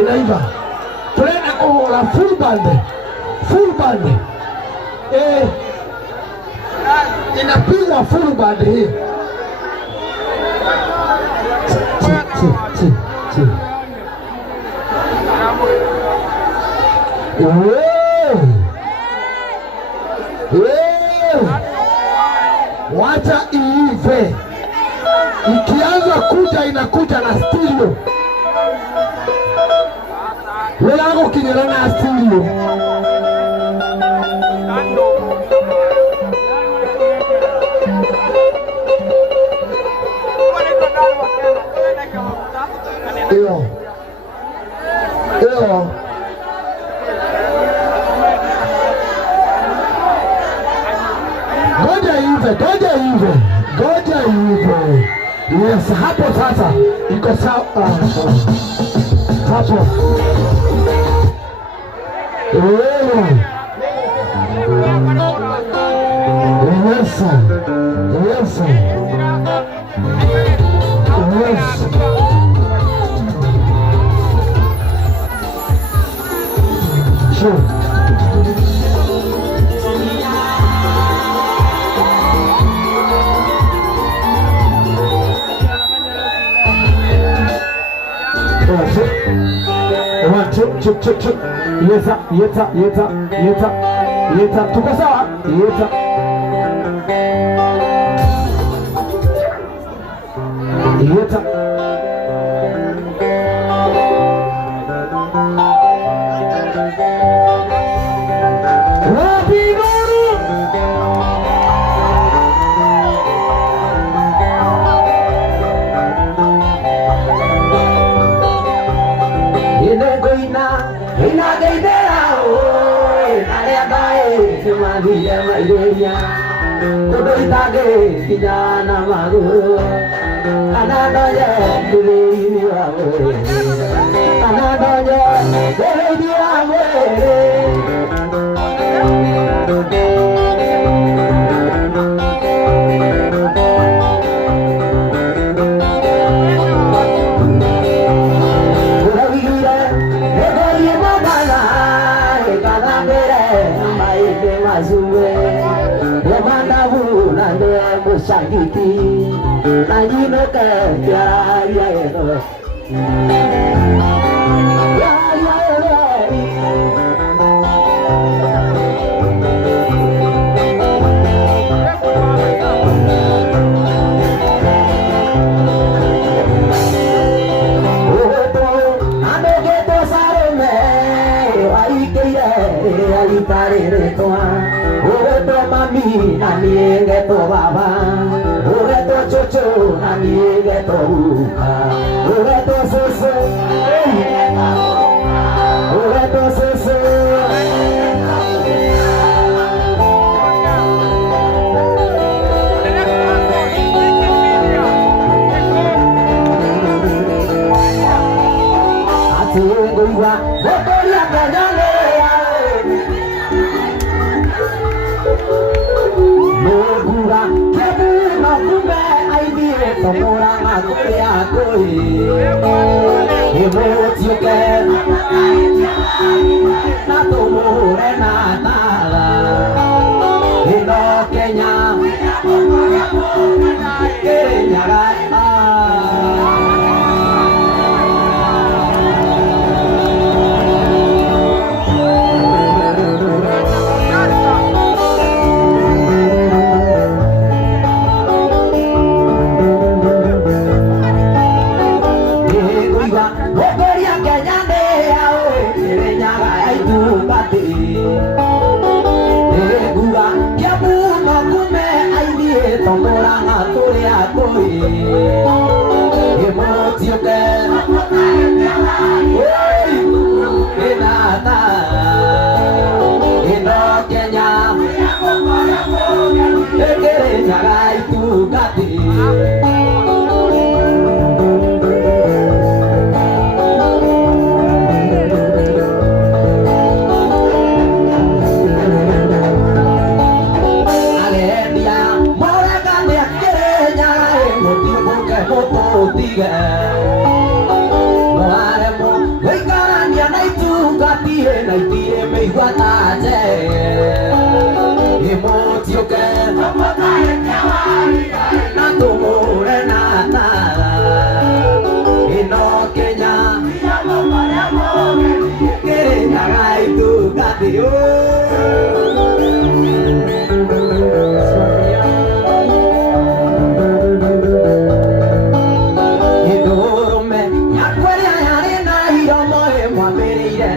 Inaiva. Tunaenda kuhola full band. Inapigwa full band hii. Wacha iive. Ikianza kuja inakuja na stereo. wĩra gũkinyĩra na studio iyo ngoja hivi. Yes, hapo sasa iko sawa. Hapo yes. Sure. One, two. Yeta. Tuko sawa? Yeta.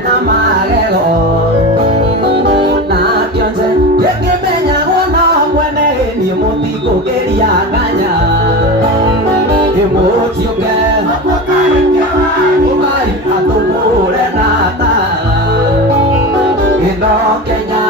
na magego na kionse yekimenya gona mwene ni mutiko geria nganya emotiuke ukari atumure nata ino Kenya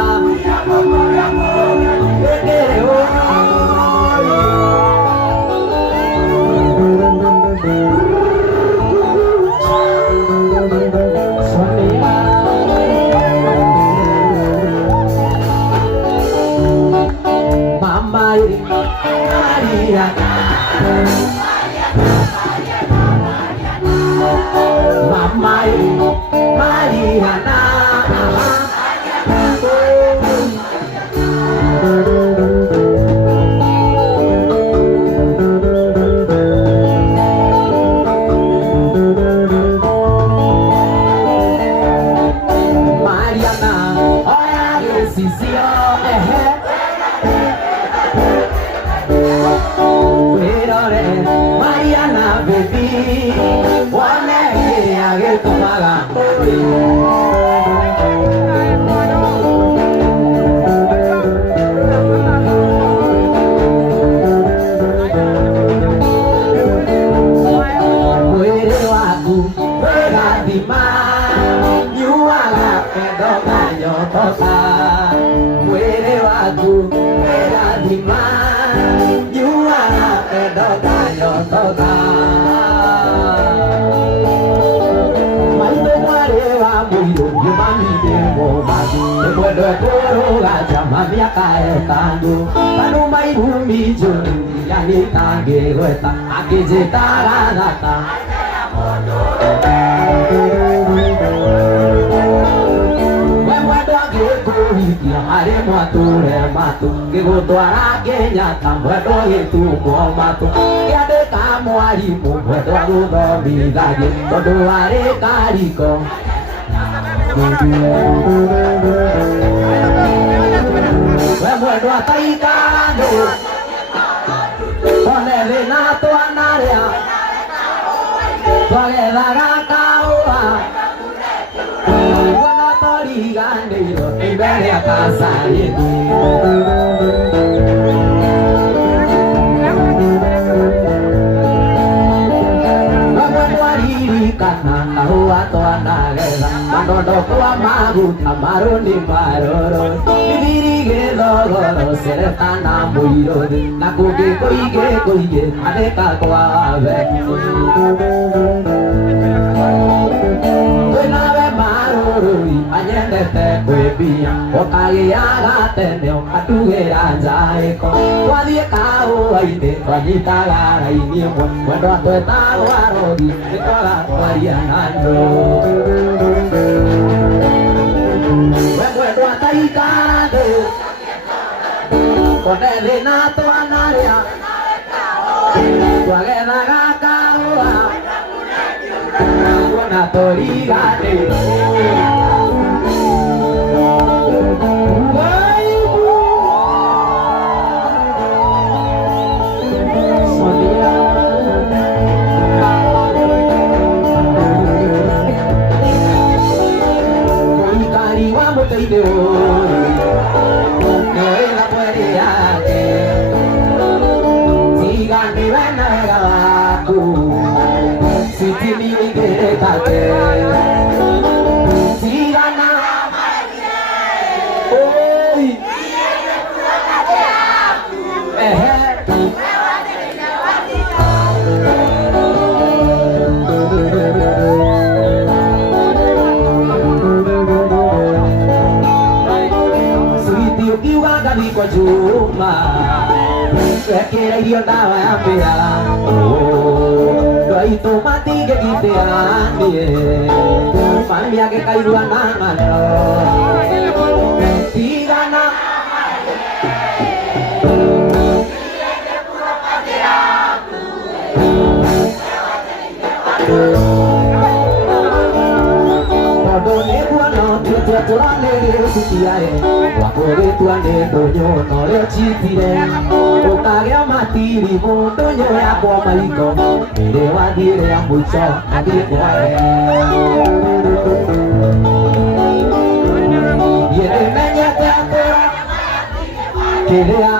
Kĩrĩa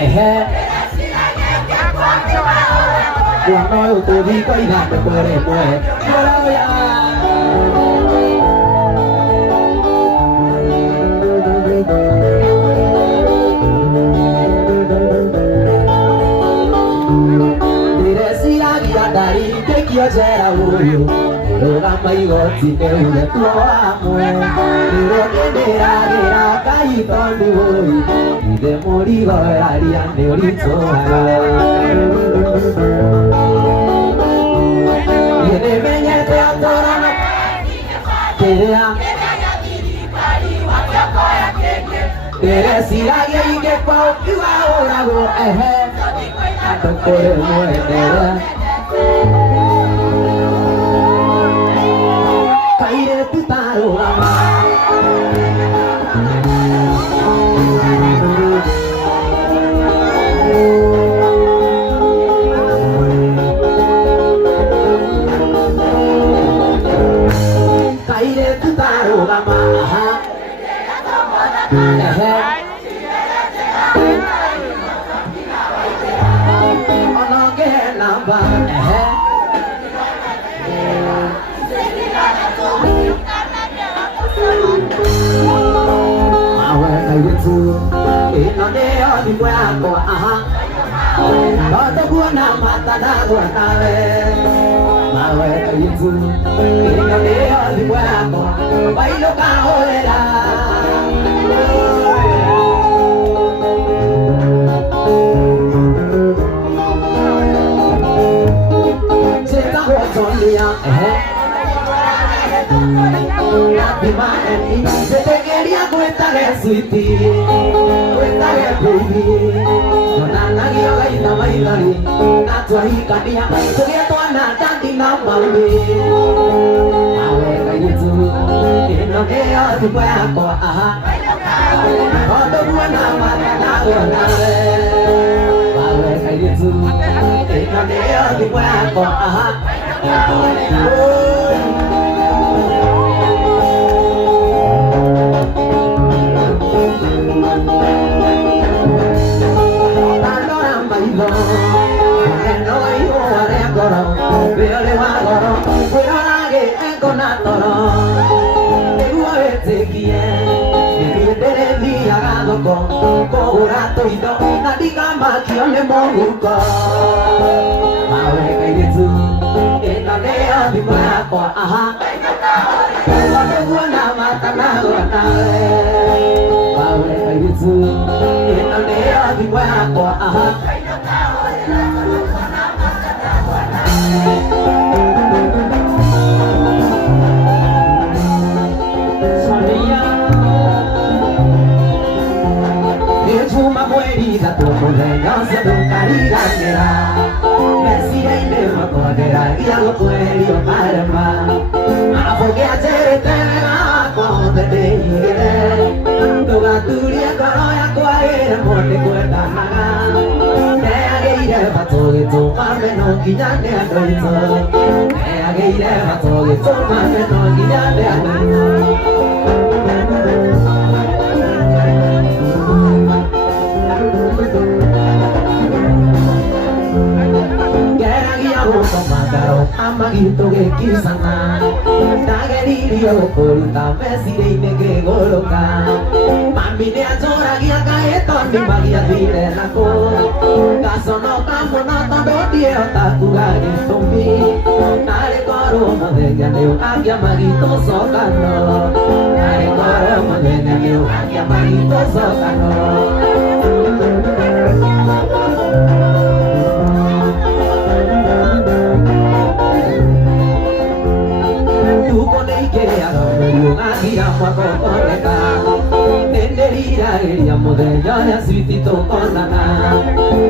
ehe Mwana ũyũ tũthikwo ithandũkũ rĩmwe Mũrauya Ndĩreciragia ndaringĩkio njera ũyũ Rũgama igoti-inĩ uge tuoamwe Nĩrwo ndĩndĩragĩra Ngai tondũ ũyũ Ithe mũrigo raria nĩ ũritũhaga Niĩ nĩmenyete atũrana Kĩrĩa Ndĩreciragia ingĩkwa ũkiuga ũragwo ehe Andũ kũrĩ mwenere Kairĩtu tarũgama Kairĩtu tarũgama Ononge namba Mawe kairĩtu ĩno nĩyo thimũ yakwa Tondũ kuona mata ndagwa nawe Mawe kairĩtu ĩno nĩyo thimũ yakwa Wainũka hũrĩra Njĩtagwo Tonia Ndetegeria gwĩtage switi Gwĩtage baby Onanagio gaitha maithori Na twahikania Tũgĩe twana ndandi na maũthĩ Mawe kairĩtu ĩno nĩyo thimũ yakwa Tondũ kuona mata ndagwa nawe Mawe kairĩtu ĩno nĩyo thimũ yakwa Tandora maitho Eno ihũa rĩa ngoro Wĩrĩ wa ngoro Kwĩrorage engo na toro Nĩguo wĩtĩkie Nĩniĩ ndĩrĩthiaga thoko Kũgũra tũindo Na ndikamakio nĩ mũhuko Mawe kairĩtu ĩno nĩyo thimũ yakwa Tondũ kuona mata ndagwa nawe Mawe kairĩtu ĩno nĩyo thimũ yakwa Nĩjuma mweri ithatũ mũthenya ũcio ndũkariganĩra Meciria-inĩ makwa ndĩragia gũkwerio marema Abũgĩa njĩrĩte wega wakwa wothe ndĩhigĩre Ndũgaturie ngoro yakwa ĩremwo nĩ kwendanaga Neyagĩire batũ gĩtũma meno nginya nĩ andũ aitũ Neyagĩire batũ gĩtũma meno nginya nĩ andũ aitũ Ngeragia gũkoma ngaro amagitũ gĩkicana Ndageririe gũkũruta meciria-inĩ ngĩgũrũka Mami nĩanjũragia kaĩ tondũ magiathire nakũ Ngaconoka mũno tondũ ndiĩhota kuga gĩtũmi Narĩ korwo mũthenya nĩũkangia magitũ cokano Narĩ korwo mũthenya nĩũkangia magitũ cokano Tuko nĩikĩrĩaga mũriũ gathira mwakokoneka Nĩndĩriragĩria mũthenya ũrĩa switi tũkonana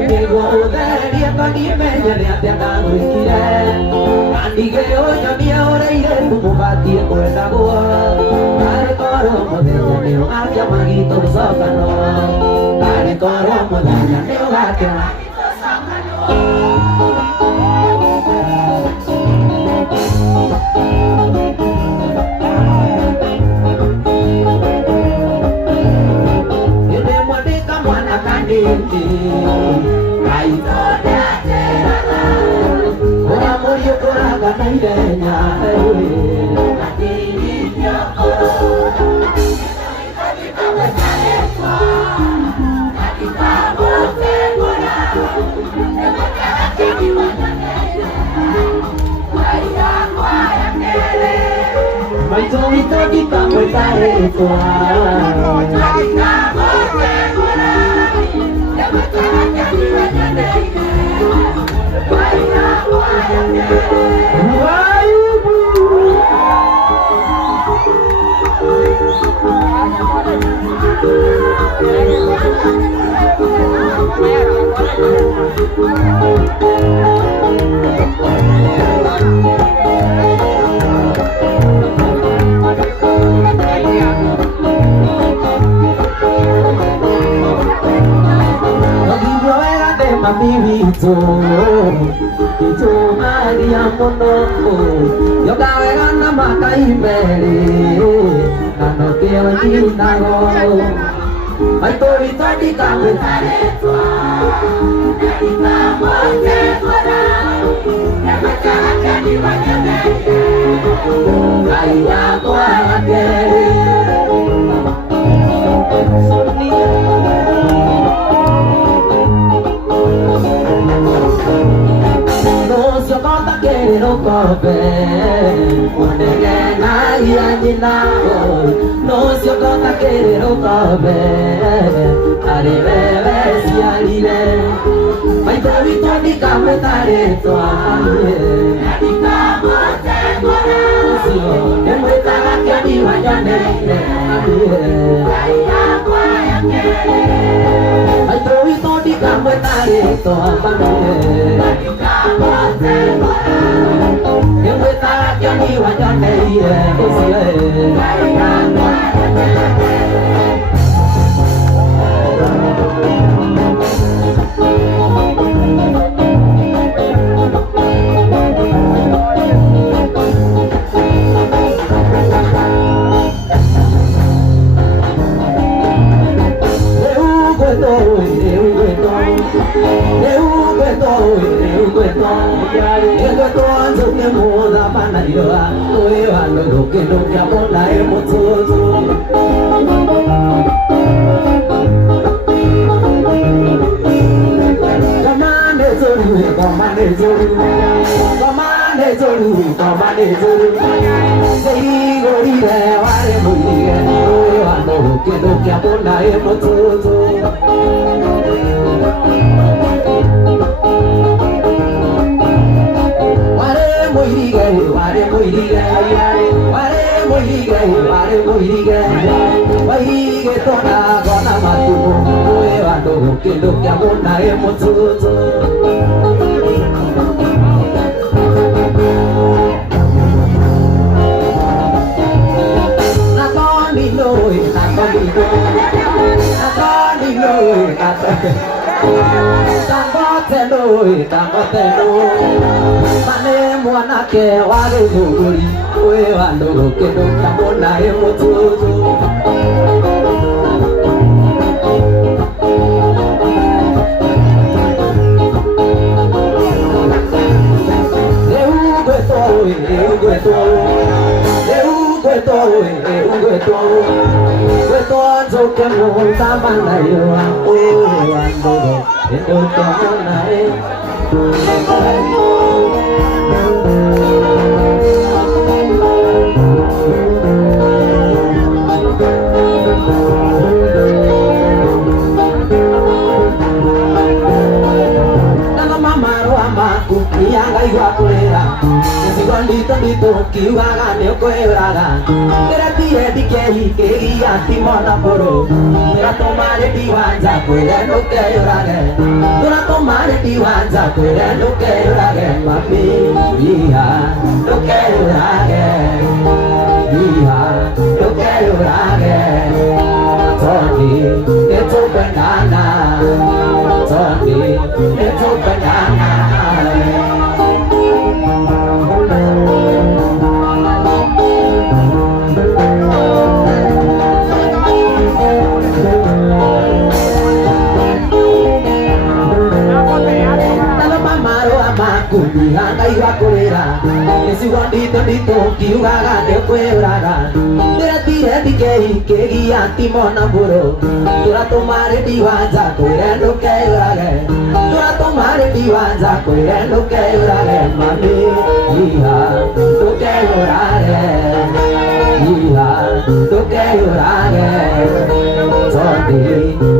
Nĩguo ũthererie tondimenya nĩ atĩa ndagwĩkire Ndigĩ ũnyonie ũrĩa irĩtu mũbatiĩ kwendagwo Narĩ korwo mũthenya nĩũgakia magitũ cokano Narĩ korwo mũthenya nĩũgakia magitũ cokano Wega na irenya Maito ito di kamo tayo Mimito, ito Maria Monoko, yoga wega na makaimeri, nano keo ninago, mai tori tori kamu taretwa, dari kamu tekora, nama cara kadi wajah kaya kuat no kobe unege na yanyina no sio kota kere no kobe ari bebe sialile mai tavi toni kame tare toale ani kamo te mora sio ne muita ke di wajane ai akwa yakere mai tavi toni kame tare toale ani kamo te mora những người ta cho đi qua cho đây tôi sẽ que no te abonaremos todos. Tang có tên đôi bạn em muốn ăn kẹo hoa đôi ngủ đi quê bạn đồ kia đôi ta muốn này em muốn thua nếu quê tôi quê tôi dù cái môn ta ban này ôi anh đồ đến đôi cái này Dito kiwaga ne koeraga era tie di ke ya ti mona poro era tomare di wanza quella no che orage era tomare di wanza quella no che orage mami via no che orage via no che orage Tony e tu banana Tony e tu banana Kubihangai wa kolera Nĩciugo nditũ nditũ kiugaga nĩũkwĩyũraga ndĩratire ndikĩhikĩgia timona mbũrũ tũratũma rĩndi wanja kwĩre ndũkeyũrage tũratũma rĩndi wanja kwĩre ndũkeyũrage mami iha ndũkeyũrage iha ndũkeyũrage Tondi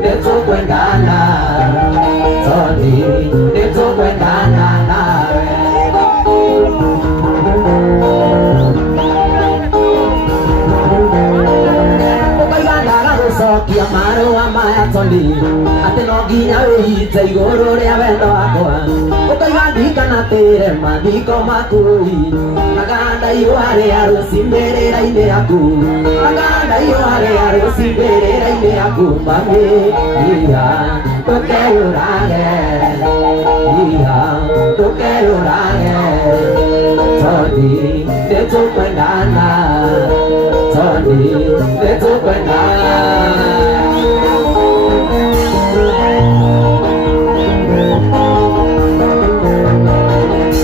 nĩtũkwendana Tondi nĩtũkwendana nawe Sokia marũa maya Tondi atĩ no nginya wĩite igũrũ rĩa wendo wakwa ũkaiga ndirikana tĩre mathiko makui aganda ihũa rĩa rũci mbĩrĩra-inĩ yaku aganda ihũa rĩa rũci mbĩrĩra-inĩ yaku mami iha ndũkeyũrage iha ndũkeyũrage Tondi nĩtũkwendana Tondi nĩtũkwendana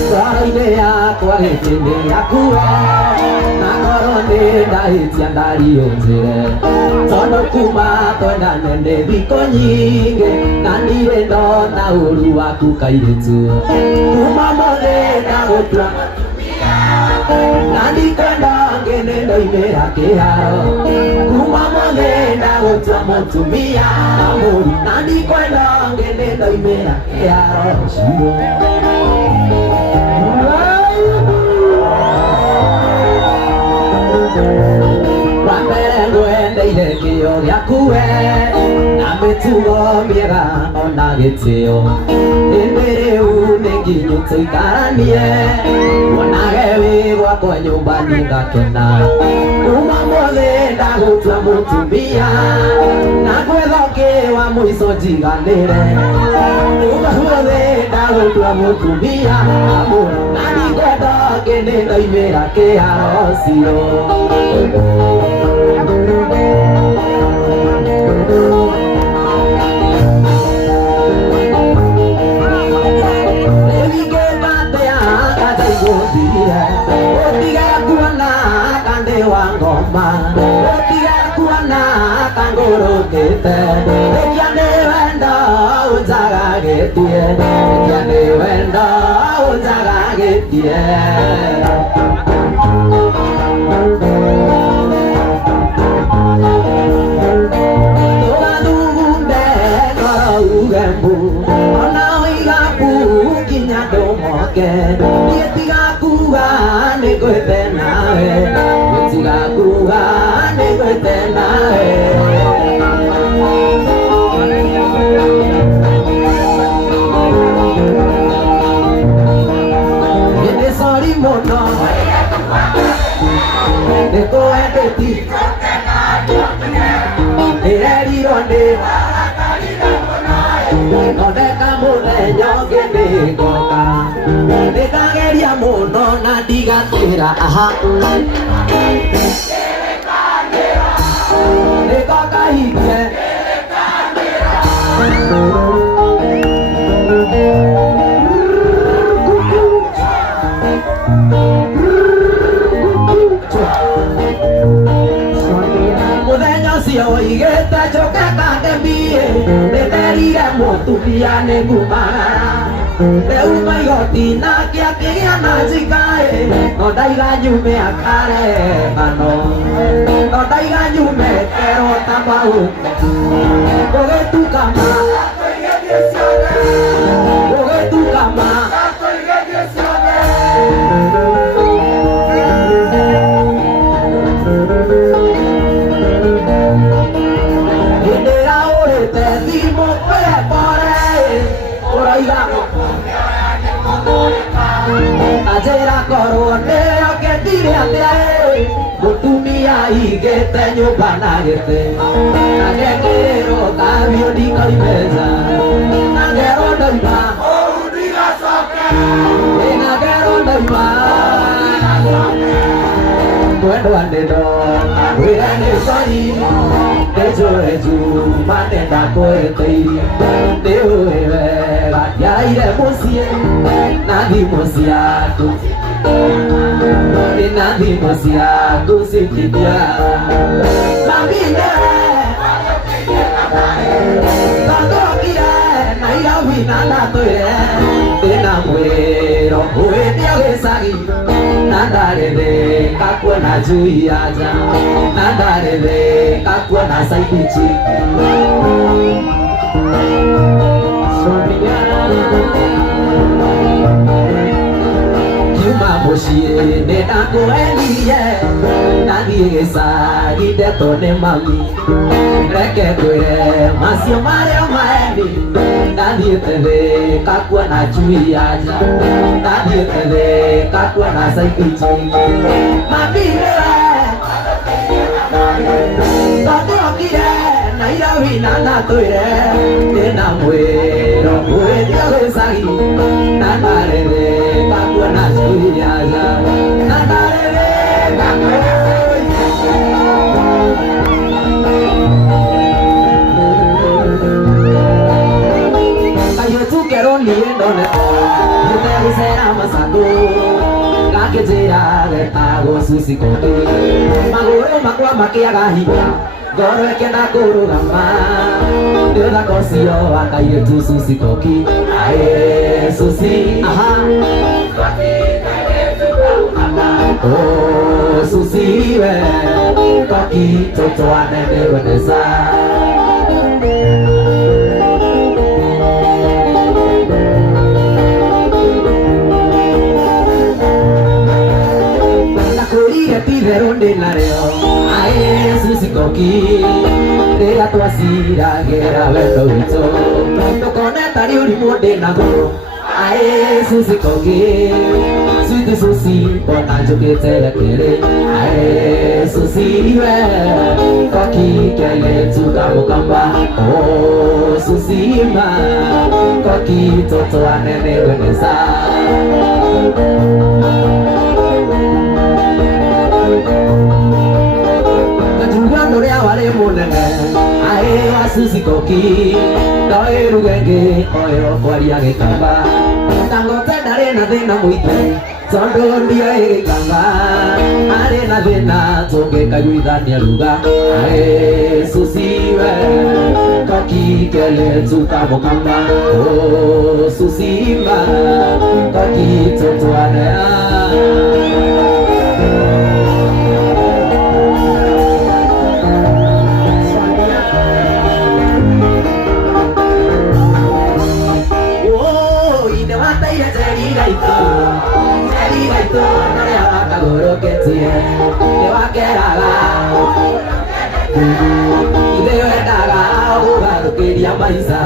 Twara-inĩ yakwa gĩtĩ-inĩ gĩaku na ngoro nĩndahĩtia ndariũnjĩre tondũ kuma twendane nĩ thikũ nyingĩ na ndirĩ ndona ũru waku kairĩtu kuma mothe ndagũtua na ndikwenda ngenendo-inĩra kĩharo kuma mothe ndagũtua mũtumia mũru na ndikwenda ngenendo-inĩra kĩharo ciu Wambere ngwendeire kĩo gĩaku we na mĩtugo mĩega ona gĩtĩo hĩndĩ rĩu nĩ nginyu tũikaranie wonage wĩ gwakwa nyũmba niĩ ngakena kuma mothe ndagũtua mũtumia na gwetha ũngĩ wa mũico njiganĩre kuma mothe ndagũtua mũtumia na ndikwenda ngenendo-inĩra kĩharo cio Otiga kuona kangurukite Rekia ni wendo unjagagitie Rekia ni wendo unjagagitie Tugathugunde ngoro ugembu Ona ũigaku nginya ndũmoke Niĩ tigakuga nĩngwĩte nawe Tigakuga nĩngwĩte nawe Nĩ sorry mũno nĩkũendeti ndĩrerirwo nĩ thondeka mũthenya ũngĩ nĩngoka nĩndageria mũno na ndigatĩra aha nĩngoka hinge mũthenya ũcio ũigĩte njoke kangembie nĩnderire mũtumia nĩngumagara rĩu maigoti nake akĩgĩa na njikaĩ no ndaiga nyume akarehano no ndaiga nyume kero ta mau gũgĩtukama gũgĩtukama hĩndĩ ũrĩte thimũ pore ũraiga anjĩra korwo nĩokendire atĩa mũtumia hingĩte nyũmba na gĩtĩ nagekĩrĩrwo kabiũ ndikoimeza nagerwo ndoima nagerwo ndoima kwendwa nĩndo wĩra nĩ sori nĩnjũĩ njuma nĩndakwĩtĩirie nĩũĩ wega ndiaraire mũciĩ na thimũ ciaku Nanti masih aku setia Mami Tato kira Naira winanda toire Tena muero Ue dia besagi Nanda rede Kakua na jui aja Nanda rede Kakua na saipichi Moshie ne ako eliye Nadi esa ide tone mami Reke kwe masio mare o maeli Nadi tele kakua na chui aja Nadi tele kakua na saipichi Mami Tato kire na irawi nana toire Tena muero ue dio besagi Nana rere kakua na chui aja Nana rere kakua Ayo tu kero niendo neko Yute usera masako Kake jira getago susikote Magoro makwa makiaga higa Goro eke na kuru gama Dila kosio akaye tu susikoki Ae susi aha Oh susi we Koki toto anene benesa Veronde nareo ae susikoki de atuasira gera vendo ito to coneta ri uri monde nago ae susikoki suiti susi kona joke tele kere ae susi we koki kele tuka mukamba oh susi ma koki toto anene wenesa Nuria wale munene ae asusikoki Doe rugenge oyo kwaria gikamba Tangote ndare na thina muite Tondo ndio gikamba Are na thina toge kayuithania ruga Ae susiwe Koki kele tuka mukamba Oh susima Koki totoanea Maisa,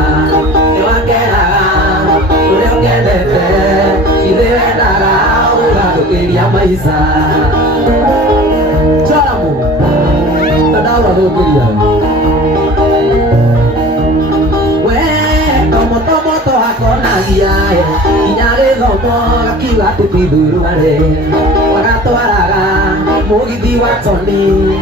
te va a quedar, creo que te y de verdad, lo quería maisa. Charamu, te daba lo quería. Tomo toa con agia, niña de domo, aquí va tu pidurare. Wagato araga, mugi diwatoni,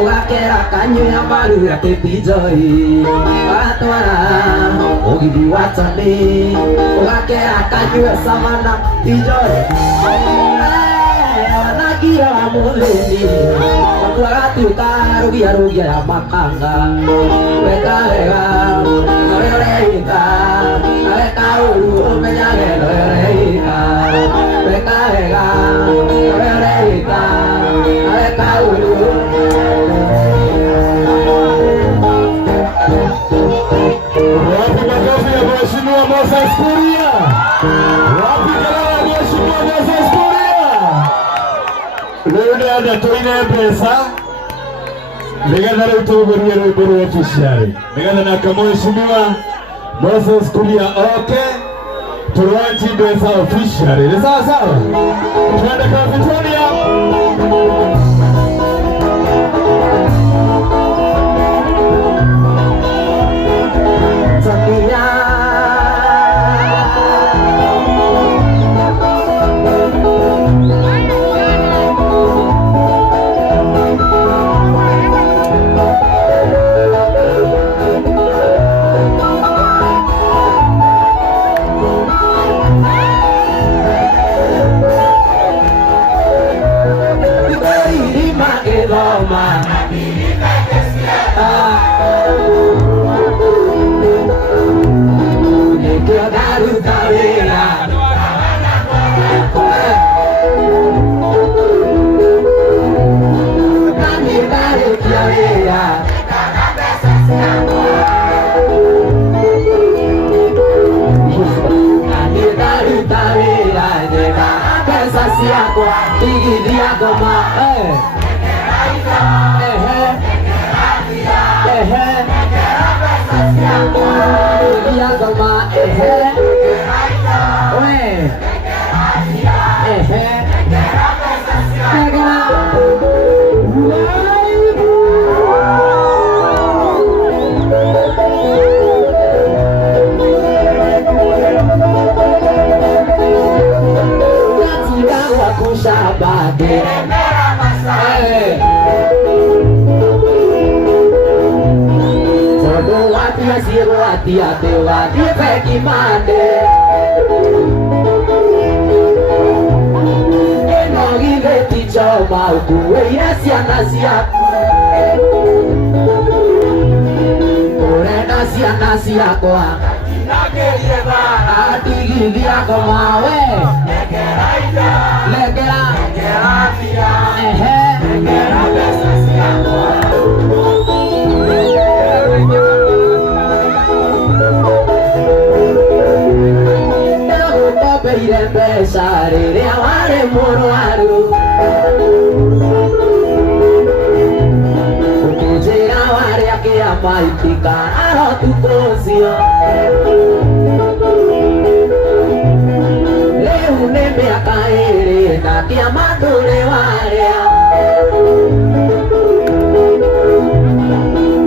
ogakera kanyo ya maru ya te pijoi. Wagato araga, mugi diwatoni, ogakera kanyo ya samana pijoi. Nagira la muleni, waktu agatu karugia rugia ya makanga, weka lega, noyoreka, weka ulu menyage noyoreka, weka lega, noyoreka, weka ulu. Wapi makofi ya Mheshimiwa Moses Kuria? Wapi kelele ya Mheshimiwa Moses Kuria? Leo ndio ndatoine pesa. Nigetha rĩu tũgũrie rwĩmbo rwa official. Nigetha nake Mheshimiwa Moses Kuria oke tũrwanji pesa official. Ni sawa sawa? Twende kwa Victoria. ngoma nikio ndaruta wĩra nani ndarĩkia wĩra nani ndaruta wĩra nyendaga mbeca ciakwa igithia ngoma hati-hati wadi peki mande enogi beti coba ukuwe ya siana siaku urena siana siakwa adigidi ako mawe legera besa siakwa beire mbeca rĩrĩa warĩ mũrwaru ũkĩnjĩra warĩa kĩama itikana ũtukũ ũcio rĩu nĩ mĩaka ĩrĩ na kĩama ndũrĩ warĩa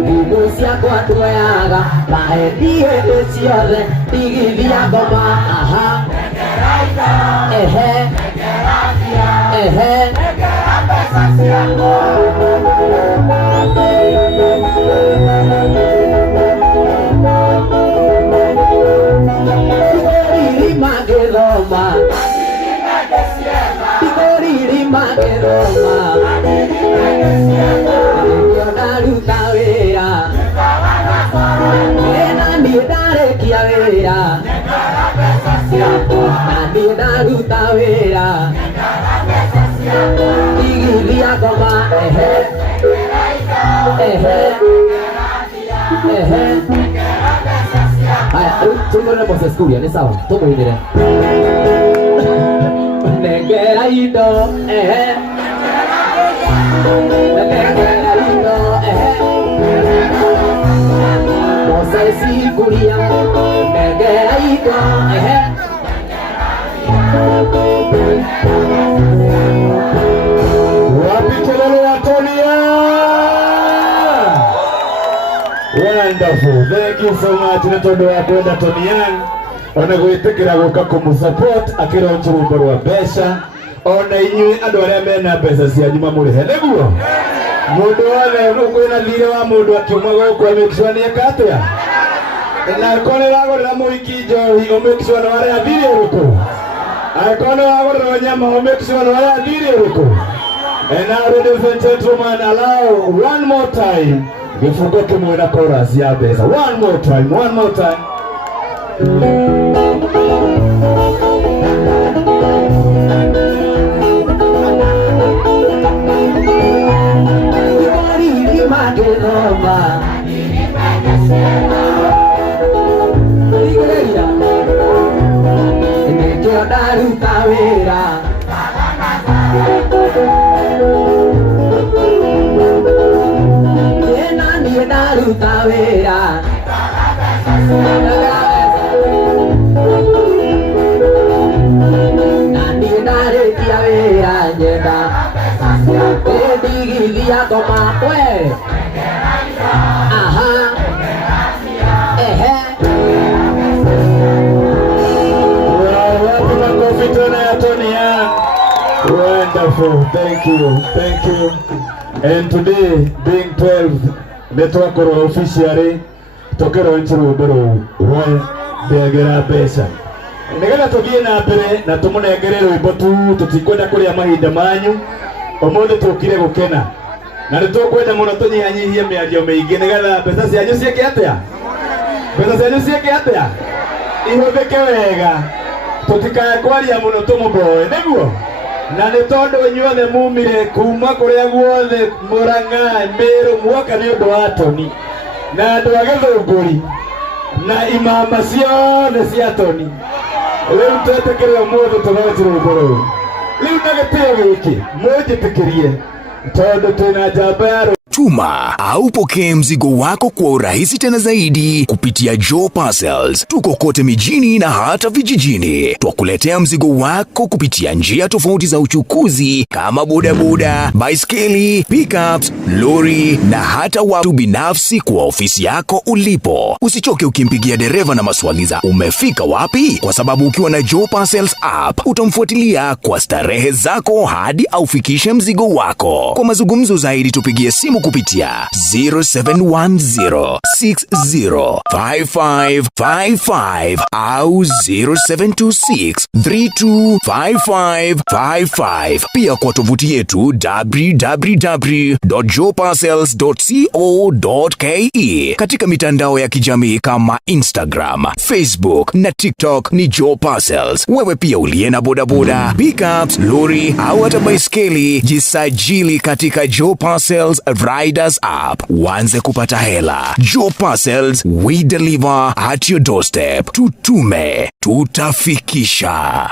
thimũ ciakwa nduoyaga mahendi hĩndĩ ciothe ndigithia ngoma ndaruta wĩra igithia ngoma haya tumwĩre Moses Kuria nĩ sawa tũmũinĩre nengera indo nengera indo Moses Kuria nengera indo Wonderful. Thank you so much. Nĩtondũ wa kwenda Tony Young ona gwĩtĩkĩra gũka kũmũsupport akĩroncha rwĩmbo rwa mbeca ona inyuĩ andũ arĩa mena mbeca cianyu mamũrĩhe nĩguo mũndũ wothe kwĩna thirĩ wa mũndũ akiuma gũkũ make sure nĩeka atĩa na angĩkorwo nĩũragũrĩra mũhiki njohi make sure nĩwarĩa thirĩ ũrĩkũ angĩkorwo nĩwagũrĩrwo nyama make sure nĩwarĩa thirĩ ũrĩkũ. And now ladies and gentlemen, allow one more time Gifungo kimwe na chorus ya besa. One more time. Ndaruta wĩra na niĩ ndarĩkia wĩra nyenda ndigithia ngoma we Wonderful, thank you. And today being 12th Metwakoro officially tokero nchuru bero rwa begera pesa nigera tugie na mbere na tumunengere rwimbo tu tutikwenda kuria mahinda manyu omuthi tukire gukena na nitukwenda muno tunyihanyihie miario miingi nigetha mbeca cianyu cieke atia ihũthĩke wega tutikae kwaria muno tumuboe niguo na nĩ tondũ inyuothe mumire kuma kũrĩa guothe Murang'a Meru muoka nĩ ũndũ wa Toni na andũ a Gĩthũngũri na imama ciothe cia Toni rĩu twetĩkĩre ũmũthĩ tũgoci rwĩmbo rũu rĩu na gĩtĩo gĩkĩ mũnjĩtĩkĩrie tondũ twĩna njamba ya Tuma au pokee mzigo wako kwa urahisi tena zaidi kupitia Joe Parcels. Tuko kote mijini na hata vijijini. Twakuletea mzigo wako kupitia njia tofauti za uchukuzi kama bodaboda, baiskeli, pickups, lori na hata watu binafsi kwa ofisi yako ulipo. Usichoke ukimpigia dereva na maswali za umefika wapi, kwa sababu ukiwa na Joe Parcels app utamfuatilia kwa starehe zako hadi aufikishe mzigo wako. Kwa mazungumzo zaidi tupigie simu kupitia 0710605555 au 0726325555. Pia kwa tovuti yetu www.joeparcels.co.ke. Katika mitandao ya kijamii kama Instagram, Facebook na TikTok ni Joe Parcels. Wewe pia uliye na bodaboda, pickups, lori au hata baiskeli, jisajili katika Joe Parcels Riders app. Uanze kupata hela. Joe Parcels, we deliver at your doorstep. Tutume, tutafikisha.